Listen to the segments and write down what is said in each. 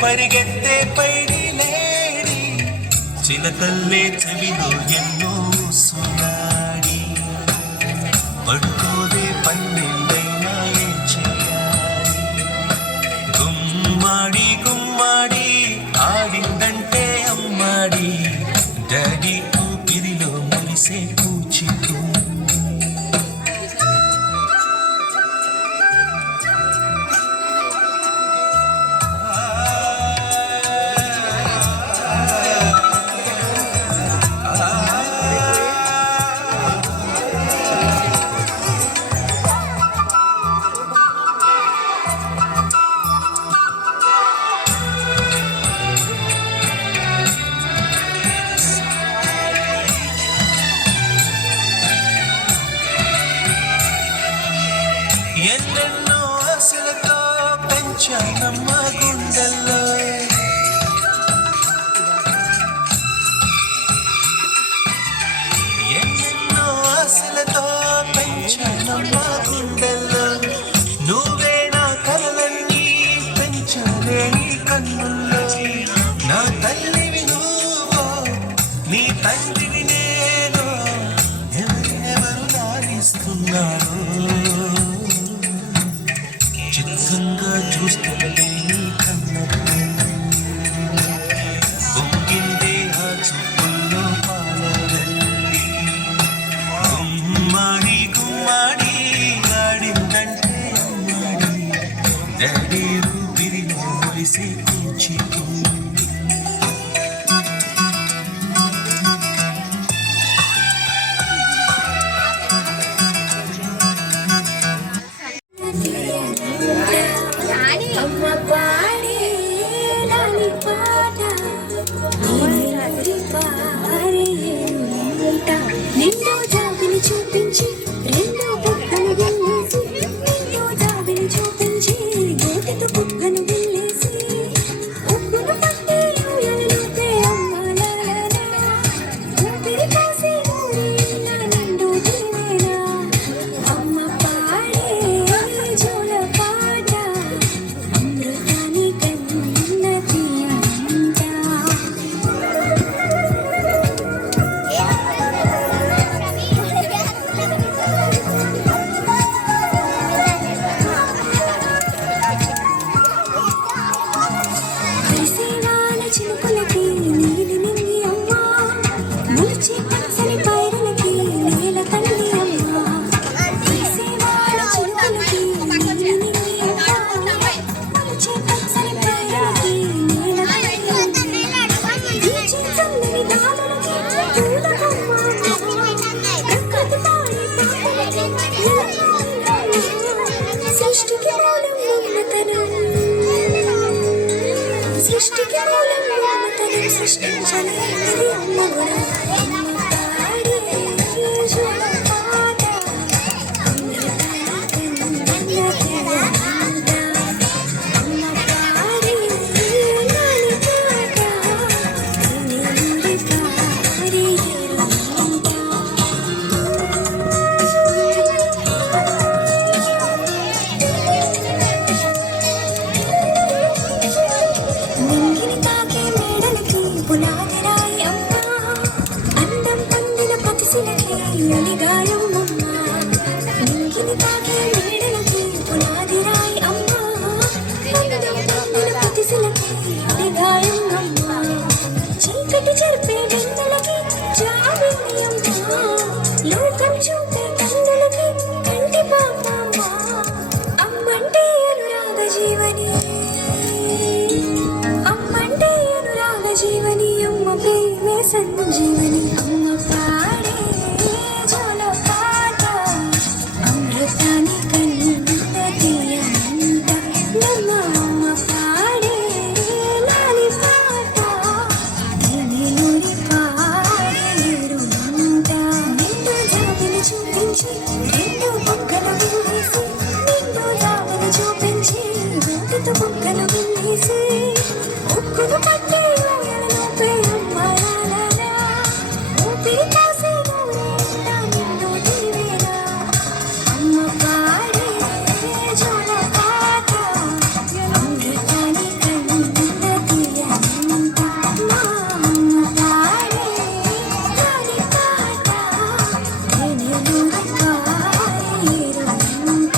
పరిగెత్తే పైడి లేడి చిలకల్లే చెవిలో ఎన్నో సునాడి పడుకోదే పన్నెండైనా ఏం చేయాలి గుమ్మాడి గుమ్మాడి ఆడిందంటే అమ్మాడి డాడీ ఊపిరిలో మురిసే కూచిపూ ఎన్నెన్నో ఆశలతో పెంచానమ్మ గుండెల్లో ఎన్నెన్నో ఆశలతో పెంచానమ్మ గుండెల్లో నువ్వే నా కలలన్నీ పెంచాలే నీ కన్నుల్లో నా తల్లివి నువ్వు నీ తండ్రివి నేను ఎవరెవరు దారిస్తున్నారు చిత్తంగా చూస్తుంటే నీ కన్నట్టు పొంగిందే ఆ చూపుల్లో పాలవెల్లి గుమ్మాడి గుమ్మాడి ఆడిందంటే అమ్మాడి డాడీ ఊపిరిలో మురిసే కూచిపూ సృష్టికి మూలం మమతను సృష్టించలేనిది అమ్మ గుణం అలి గాయం అమ్మ నింగిని తాకే మేడలకి పునాది రాయి అమ్మ అందం పొందిన ప్రతిశలకి అలి గాయం అమ్మ చీకటి చెరిపే వెన్నెలకి జాబిల్లి అమ్మ లోకం చూపే కన్నులకి కంటి పాప అమ్మ అమ్మంటే అనురాగ జీవని అమ్మంటే అనురాగ జీవని అమ్మ ప్రేమే సంజీవని అమ్మ పాడే జోల పాట అమృతాని కన్నుల తీయనంట నమ్మ అమ్మ పాడే లాలి పాట నేనే నూరి పాడేరు అంట నిండు జాబిని చూపించి రెండు బొక్కలు విల్లేసి నిండు జాబిని చూపించి వాటితో బొక్కలు విల్లేసి ఉక్కును పట్టే ఊయలలోపే అమ్మ లాలా ఊపిరి కాసే నూరేళ్ళ నిన్ను దీవేనా అమ్మ పాడే జోల పాట అమృతాని కన్నుల తీయనంట మా అమ్మ పాడే లాలి పాట నేనే నూరి పాడేరు అంట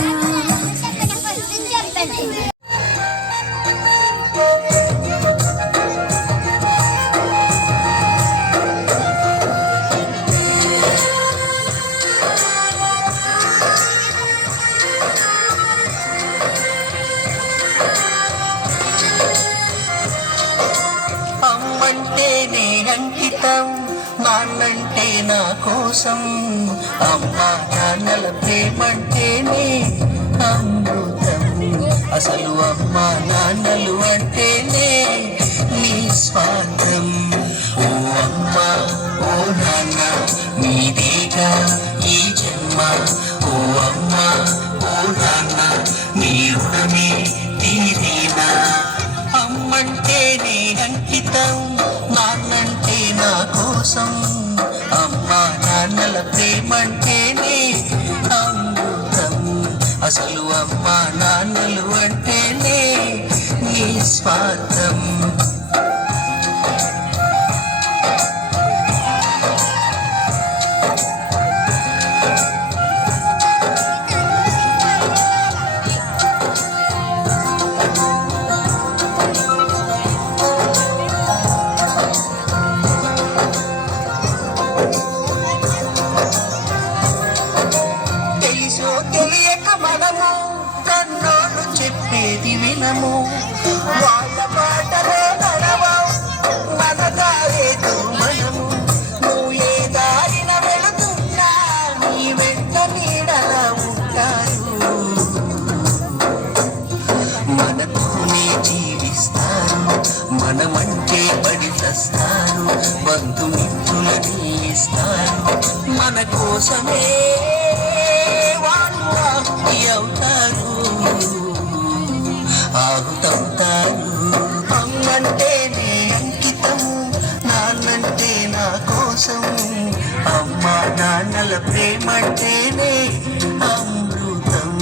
అమ్మంటే నేనంకితం నాన్నంటే నా కోసం అమ్మ నాన్నల ప్రేమంటేనే అమృతం అసలు అమ్మ నాన్నలు అంటేనే నీ స్వార్థం ఓ అమ్మ ఓ నాన్న మీదేగా ఈ జన్మ ఓ అమ్మ ఓ నాన్న మీ రుణమే తీరేనా అమ్మంటే నేనంకితం నాన్నంటే నా కోసం అమ్మ నాన్నల ప్రేమంటేనే అమృతం అసలు అమ్మ నాన్నలు అంటేనే నీ స్వార్థం తెలిసో తెలియక మనము కన్నోళ్ళు చెప్పేది వినము వాళ్ళ మాటలో నడవం మన దారేదో మనము నువ్వు ఏ దారిన వెళుతున్నా నీ వెంట నీడలా ఉంటారు మనతోనే జీవిస్తారు మనమంటే పడి చస్తారు బంధుమిత్రులని ఇస్తారు మన కోసమే వాళ్ళు ఆహుతి అవుతారు ఆహుతవుతారు అమ్మంటే నే అంకితము నాన్నంటే నా కోసం అమ్మ నాన్నల ప్రేమంటేనే అమృతం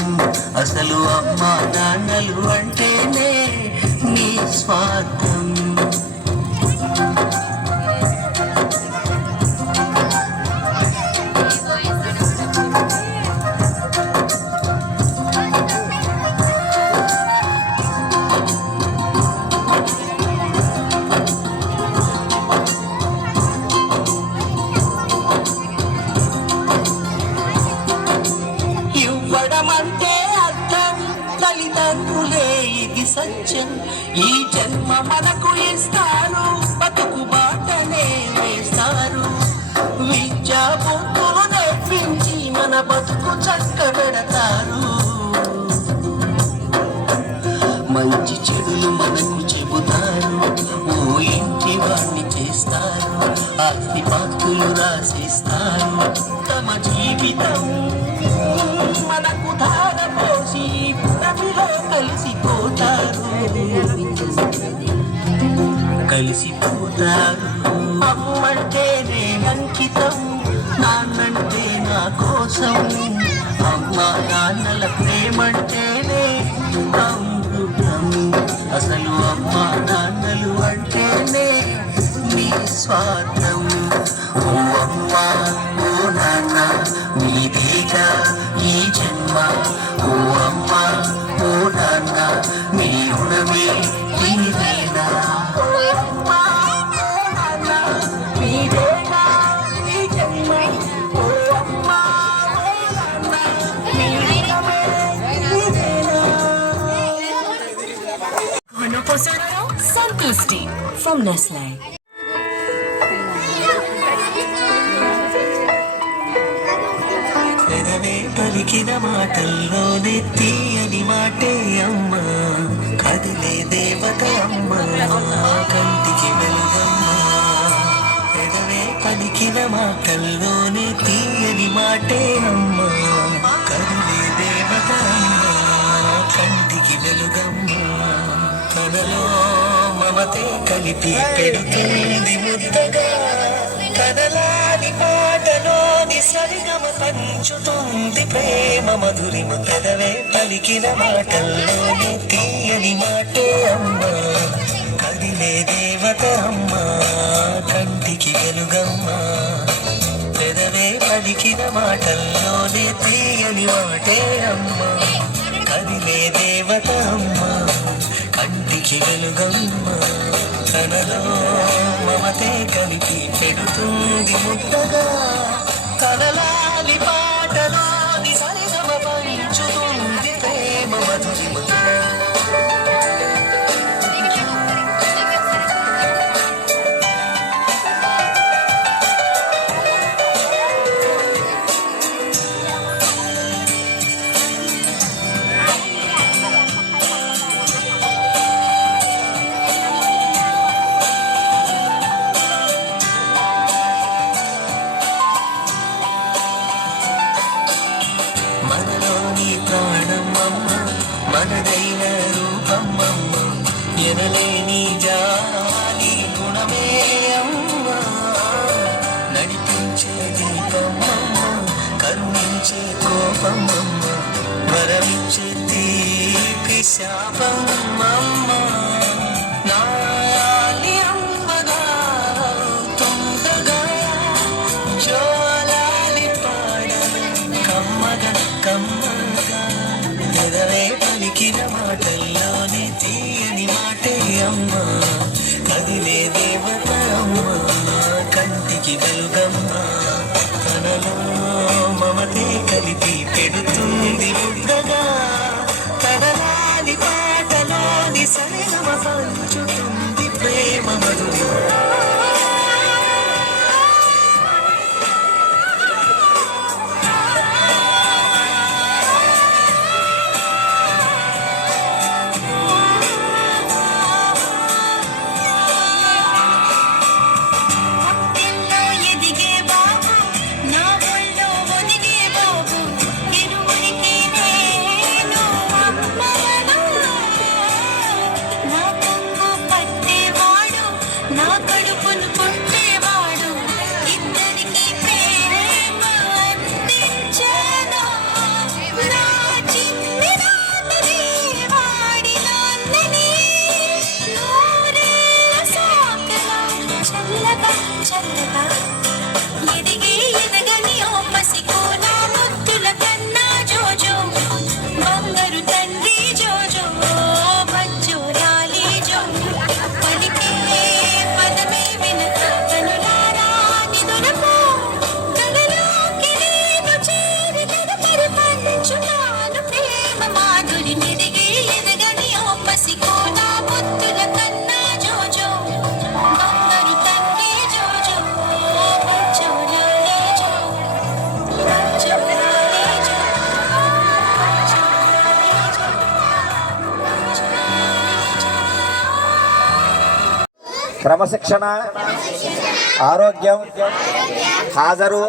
అసలు అమ్మ నాన్నలు అంటేనే నీ స్వార్థం ఇవ్వడమంటే అర్థం తల్లిదండ్రులే ఇది సత్యం ఈ జన్మ మనకు ఇస్తారు బతుకు బాటనే వేస్తారు విద్యా బుద్ధులు నేర్పించి మన బతుకు చక్కబెడతారు మంచి చెడులు మనకు చెబుతారు ఓ ఇంటి వాణ్ణి చేస్తారు ఆస్తి పాస్తులు రాసిస్తారు తమ జీవితం మనకు ధార పోసి పురమిలో కలిసిపోతారు అమ్మంటే నేనంకితం నాన్నంటే నా కోసం అమ్మ నాన్నల ప్రేమంటేనే అమృతం అసలు అమ్మ నాన్నలు అంటేనే నీ స్వార్థం ఓ అమ్మ ఓ నాన్న ఈ జన్మ. ఓ అమ్మ ఓ నాన్న మీ రుణమే తీరేనా. ఓ అమ్మ ఓ నాన్న మీరేనా ఈ జన్మ. ఓ అమ్మ ఓ నాన్న మీ రుణమే తీరేనా. Santusti from Nestle. పెదవే పలికిన మాటల్లోనే తీయని మాటే అమ్మ. కదిలే దేవత అమ్మ కంటికి వెలుగమ్మ. పెదవే పలికిన మాటల్లోనే తీయని మాటే అమ్మ. కదిలే దేవత అమ్మ కంటికి వెలుగమ్మ. కనలో మమతే కలిపి పెడుతుంది ముద్దగా. కనలాని పాటలోని సరిగమ పంచుతుంది ప్రేమ మధురిమ. పెదవే పలికిన మాటల్లోనే తీయని మాటే అమ్మ. కదిలే దేవత అమ్మ కంటికి వెలుగమ్మ. పెదవే పలికిన మాటల్లోనే తీయని మాటే అమ్మ. కదిలే దేవత అమ్మ కంటికి వెలుగమ్మ. తనలో మమతే కలిపి పెడుతుంది ముద్దగా. తనలాలి పాటలోని సరిగమ పంచుతుంది ప్రేమ మధురిమ. మనలోని ప్రాణమమ్మ మనదైన రూపమ్మమ్మ. ఎనలేని జాలి గుణమే అమ్మ. నడిపించే దీపమ్మమ్మ కరుణించే కోపమ్మమ్మ. వరమిచ్చే తీపి శాపమ్మమ్మ. నాయాలి అమ్మగా తుండగా జోలాలి పాడవే కమ్మగా కమ్మగా. పెదవే పలికిన మాటల్లోనే తీయని మాటే అమ్మ. కదిలే దేవత అమ్మ కంటికి వెలుగమ్మ. తనలో మమతే కలిపి పెడుతుంది ముద్దగా. కనలాలి పాటలోని సరిగమ పంచుతుంది ప్రేమ మధురిమ. పుట్టిల్లో ఎదిగే బాబు నా ఒళ్ళో ఒదిగే బాబు. ఇరువురికి నేను అమ్మవను. నా కొంగు పట్టేవాడు నా కడుపును పుట్టేవాడు. ఇద్దరికి ప్రేమ అందించాను. నా చిన్ని నాన్నని వాడి నాన్నని. నూరేళ్ళ సాకలా చల్లగా చల్లగా ఎదిగి ఎదగని ఓ పసికో నా ముద్దుల కన్నా జోజో. బంగారు తండ్రి జోజో బజ్జో లాలి జో. పలికే పదమే వినక కనులారా నిదురపో. కలలోకి నేను చేరి తదుపరి పంచుతాను ప్రేమ మాధురి. ఎదిగి ఎదగని ఓ పసికో నా ముద్దుల కన్నా జోజో. బంగారు తండ్రి జోజో బజ్జో లాలి జో. బజ్జో లాలి జో. బజ్జో లాలి జో. బజ్జో లాలి జో. క్రమశిక్షణ, ఆరోగ్యం, హాజరు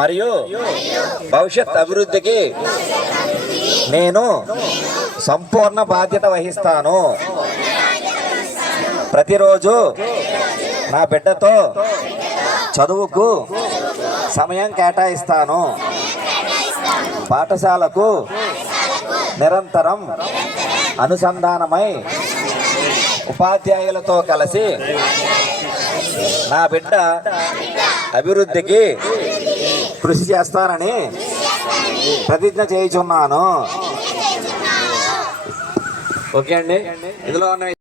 మరియు భవిష్యత్ అభివృద్ధికి నేను సంపూర్ణ బాధ్యత వహిస్తాను. ప్రతిరోజు నా బిడ్డతో చదువుకు సమయం కేటాయిస్తాను. పాఠశాలకు నిరంతరం అనుసంధానమై ఉపాధ్యాయులతో కలిసి నా బిడ్డ అభివృద్ధికి కృషి చేస్తానని ప్రతిజ్ఞ చేయుచున్నాను. ఓకే అండి, ఇందులో ఉన్న